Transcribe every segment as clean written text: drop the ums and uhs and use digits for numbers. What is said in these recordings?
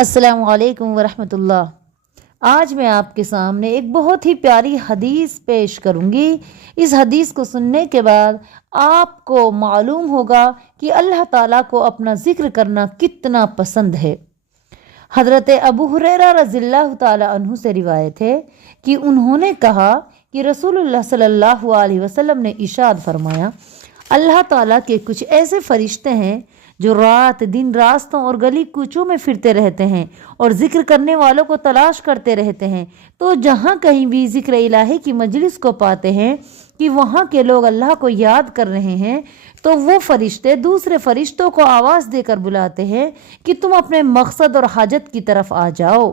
السلام علیکم ورحمۃ اللہ۔ آج میں آپ کے سامنے ایک بہت ہی پیاری حدیث پیش کروں گی۔ اس حدیث کو سننے کے بعد آپ کو معلوم ہوگا کہ اللہ تعالیٰ کو اپنا ذکر کرنا کتنا پسند ہے۔ حضرت ابو ہریرہ رضی اللہ تعالیٰ عنہ سے روایت ہے کہ انہوں نے کہا کہ رسول اللہ صلی اللہ علیہ وسلم نے ارشاد فرمایا، اللہ تعالیٰ کے کچھ ایسے فرشتے ہیں جو رات دن راستوں اور گلی کوچوں میں پھرتے رہتے ہیں اور ذکر کرنے والوں کو تلاش کرتے رہتے ہیں، تو جہاں کہیں بھی ذکر الہی کی مجلس کو پاتے ہیں کہ وہاں کے لوگ اللہ کو یاد کر رہے ہیں، تو وہ فرشتے دوسرے فرشتوں کو آواز دے کر بلاتے ہیں کہ تم اپنے مقصد اور حاجت کی طرف آ جاؤ۔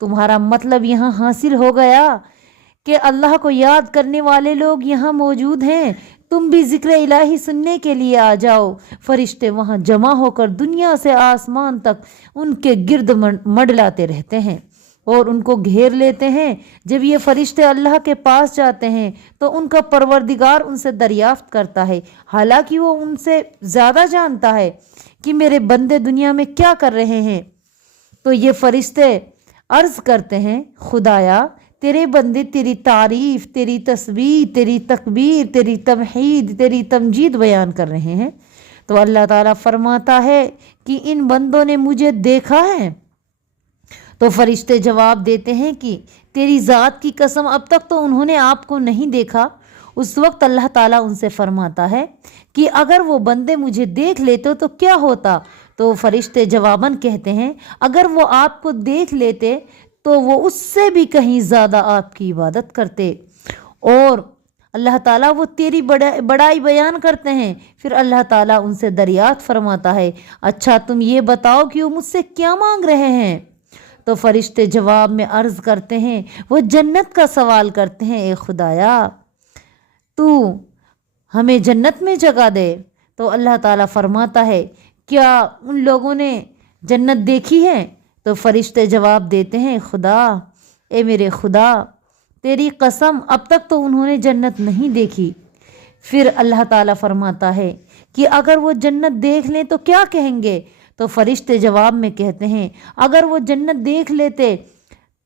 تمہارا مطلب یہاں حاصل ہو گیا کہ اللہ کو یاد کرنے والے لوگ یہاں موجود ہیں، تم بھی ذکر الہی سننے کے لیے آ جاؤ۔ فرشتے وہاں جمع ہو کر دنیا سے آسمان تک ان کے گرد منڈلاتے رہتے ہیں اور ان کو گھیر لیتے ہیں۔ جب یہ فرشتے اللہ کے پاس جاتے ہیں تو ان کا پروردگار ان سے دریافت کرتا ہے، حالانکہ وہ ان سے زیادہ جانتا ہے کہ میرے بندے دنیا میں کیا کر رہے ہیں۔ تو یہ فرشتے عرض کرتے ہیں، خدایا تیرے بندے تیری تعریف، تیری تسبیح، تیری تکبیر، تیری تمحید، تیری تمجید بیان کر رہے ہیں۔ تو اللہ تعالیٰ فرماتا ہے کہ ان بندوں نے مجھے دیکھا ہے؟ تو فرشتے جواب دیتے ہیں کہ تیری ذات کی قسم اب تک تو انہوں نے آپ کو نہیں دیکھا۔ اس وقت اللہ تعالیٰ ان سے فرماتا ہے کہ اگر وہ بندے مجھے دیکھ لیتے تو کیا ہوتا؟ تو فرشتے جواباً کہتے ہیں، اگر وہ آپ کو دیکھ لیتے تو وہ اس سے بھی کہیں زیادہ آپ کی عبادت کرتے، اور اللہ تعالیٰ وہ تیری بڑائی بیان کرتے ہیں۔ پھر اللہ تعالیٰ ان سے دریافت فرماتا ہے، اچھا تم یہ بتاؤ کہ وہ مجھ سے کیا مانگ رہے ہیں؟ تو فرشتے جواب میں عرض کرتے ہیں، وہ جنت کا سوال کرتے ہیں، اے خدایا تو ہمیں جنت میں جگہ دے۔ تو اللہ تعالیٰ فرماتا ہے، کیا ان لوگوں نے جنت دیکھی ہے؟ تو فرشتے جواب دیتے ہیں، خدا، اے میرے خدا تیری قسم اب تک تو انہوں نے جنت نہیں دیکھی۔ پھر اللہ تعالیٰ فرماتا ہے کہ اگر وہ جنت دیکھ لیں تو کیا کہیں گے؟ تو فرشتے جواب میں کہتے ہیں، اگر وہ جنت دیکھ لیتے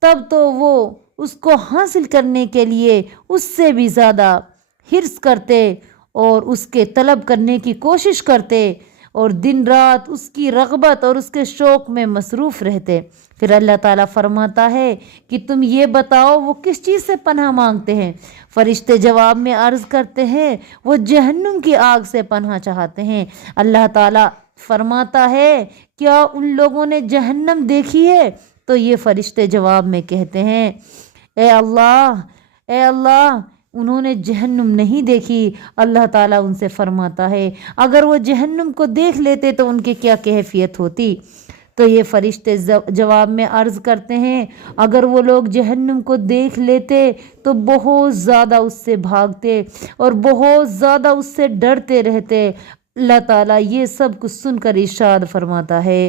تب تو وہ اس کو حاصل کرنے کے لیے اس سے بھی زیادہ حرص کرتے اور اس کے طلب کرنے کی کوشش کرتے اور دن رات اس کی رغبت اور اس کے شوق میں مصروف رہتے۔ پھر اللہ تعالیٰ فرماتا ہے کہ تم یہ بتاؤ وہ کس چیز سے پناہ مانگتے ہیں؟ فرشتے جواب میں عرض کرتے ہیں، وہ جہنم کی آگ سے پناہ چاہتے ہیں۔ اللہ تعالیٰ فرماتا ہے، کیا ان لوگوں نے جہنم دیکھی ہے؟ تو یہ فرشتے جواب میں کہتے ہیں، اے اللہ انہوں نے جہنم نہیں دیکھی۔ اللہ تعالیٰ ان سے فرماتا ہے، اگر وہ جہنم کو دیکھ لیتے تو ان کی کیا کیفیت ہوتی؟ تو یہ فرشتے جواب میں عرض کرتے ہیں، اگر وہ لوگ جہنم کو دیکھ لیتے تو بہت زیادہ اس سے بھاگتے اور بہت زیادہ اس سے ڈرتے رہتے۔ اللہ تعالیٰ یہ سب کچھ سن کر ارشاد فرماتا ہے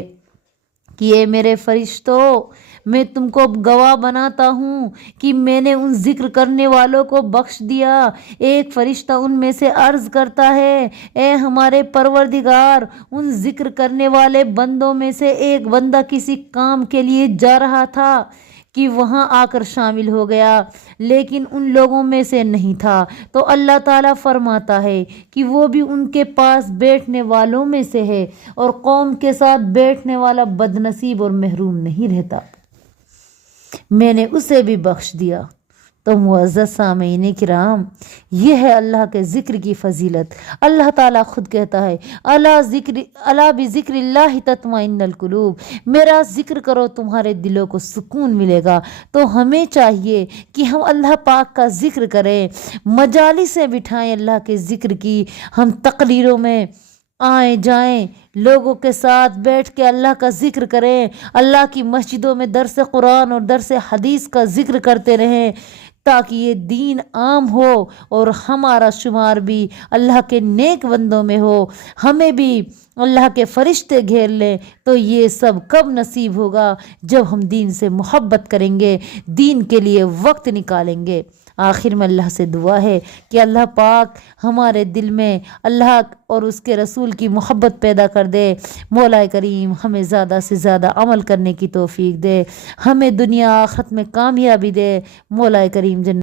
کہ اے میرے فرشتوں، میں تم کو گواہ بناتا ہوں کہ میں نے ان ذکر کرنے والوں کو بخش دیا۔ ایک فرشتہ ان میں سے عرض کرتا ہے، اے ہمارے پروردگار، ان ذکر کرنے والے بندوں میں سے ایک بندہ کسی کام کے لیے جا رہا تھا کہ وہاں آ کر شامل ہو گیا، لیکن ان لوگوں میں سے نہیں تھا۔ تو اللہ تعالیٰ فرماتا ہے کہ وہ بھی ان کے پاس بیٹھنے والوں میں سے ہے، اور قوم کے ساتھ بیٹھنے والا بد نصیب اور محروم نہیں رہتا، میں نے اسے بھی بخش دیا۔ تو معزز سامعین کرام، یہ ہے اللہ کے ذکر کی فضیلت۔ اللہ تعالیٰ خود کہتا ہے، الا بذکر اللہ تطمئن القلوب، میرا ذکر کرو تمہارے دلوں کو سکون ملے گا۔ تو ہمیں چاہیے کہ ہم اللہ پاک کا ذکر کریں، مجالسیں بٹھائیں اللہ کے ذکر کی، ہم تقریروں میں آئیں جائیں، لوگوں کے ساتھ بیٹھ کے اللہ کا ذکر کریں، اللہ کی مسجدوں میں درس قرآن اور درس حدیث کا ذکر کرتے رہیں، تاکہ یہ دین عام ہو اور ہمارا شمار بھی اللہ کے نیک بندوں میں ہو، ہمیں بھی اللہ کے فرشتے گھیر لیں۔ تو یہ سب کب نصیب ہوگا؟ جب ہم دین سے محبت کریں گے، دین کے لیے وقت نکالیں گے۔ آخر میں اللہ سے دعا ہے کہ اللہ پاک ہمارے دل میں اللہ اور اس کے رسول کی محبت پیدا کر دے۔ مولا کریم ہمیں زیادہ سے زیادہ عمل کرنے کی توفیق دے، ہمیں دنیا آخرت میں کامیابی دے۔ مولا کریم جنت